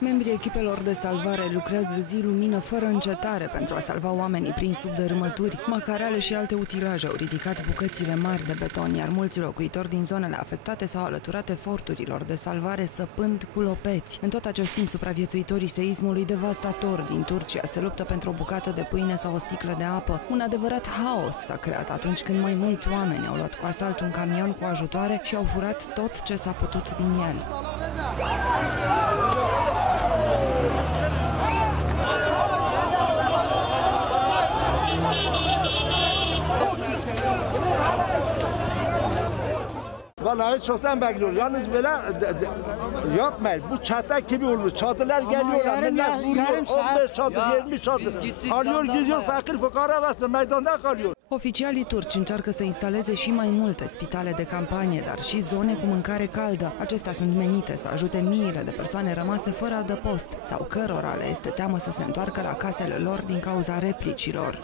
Membrii echipelor de salvare lucrează zi lumină fără încetare pentru a salva oamenii prin subdărâmături. Macarale și alte utilaje au ridicat bucățile mari de beton, iar mulți locuitori din zonele afectate s-au alăturat eforturilor de salvare săpând cu lopeți. În tot acest timp, supraviețuitorii seismului devastator din Turcia se luptă pentru o bucată de pâine sau o sticlă de apă. Un adevărat haos s-a creat atunci când mai mulți oameni au luat cu asalt un camion cu ajutoare și au furat tot ce s-a putut din el. Vallahi çoktan bekliyoruz. Yalnız böyle yapmayın. Bu çatak gibi olur. Çadırlar geliyorlar. Millet vuruyor. 15 çadır, 20 çadır. Alıyor gidiyor fakir fukara bastır. Meydanda kalıyor. Oficialii turci încearcă să instaleze și mai multe spitale de campanie, dar și zone cu mâncare caldă. Acestea sunt menite să ajute miile de persoane rămase fără adăpost sau cărora le este teamă să se întoarcă la casele lor din cauza replicilor.